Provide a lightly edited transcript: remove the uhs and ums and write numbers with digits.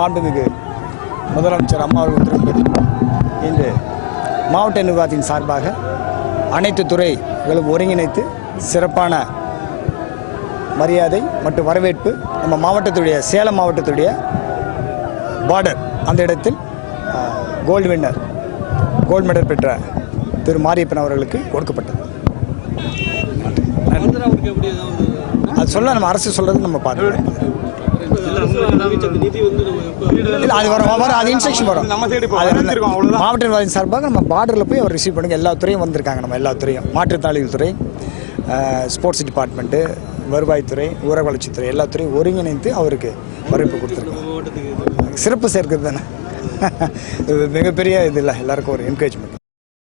மாண்புமிகு முதலமைச்சர் அம்மா அவர்கள் உத்தரவின்படி இன்று மாவட்ட நிர்வாகத்தின் சார்பாக அனைத்து துறைகளும் ஒருங்கிணைத்து சிறப்பான மரியாதை மற்றும் வரவேற்பு நம்ம மாவட்டத்துடைய சேலம் மாவட்டத்துடைய பார்டர் அந்த இடத்தில் கோல்டு மெடல் பெற்ற திரு மாரியப்பன் அவர்களுக்கு கொடுக்கப்பட்டது. அது சொல்ல நம்ம அரசு சொல்றது நம்ம பார்க்கணும். இல்லை அது வரும் அது இன்ஸ்ட்ரக்ஷன் வரும். மாவட்ட நிர்வாகம் சார்பாக நம்ம பார்டரில் போய் அவர் ரிசீவ் பண்ணுங்க. எல்லா துறையும் வந்திருக்காங்க. நம்ம எல்லா துறையும் மாற்றுத்தாளிகள் துறை, ஸ்போர்ட்ஸ் டிபார்ட்மெண்ட்டு, வருவாய்த்துறை, ஊரக வளர்ச்சித்துறை எல்லா துறையும் ஒருங்கிணைந்து அவருக்கு வரவேற்பு கொடுத்துருக்கோம். சிறப்பு சேர்க்கிறது தானே மிகப்பெரிய இது இல்லை, எல்லாருக்கும் ஒரு என்கரேஜ்மெண்ட்.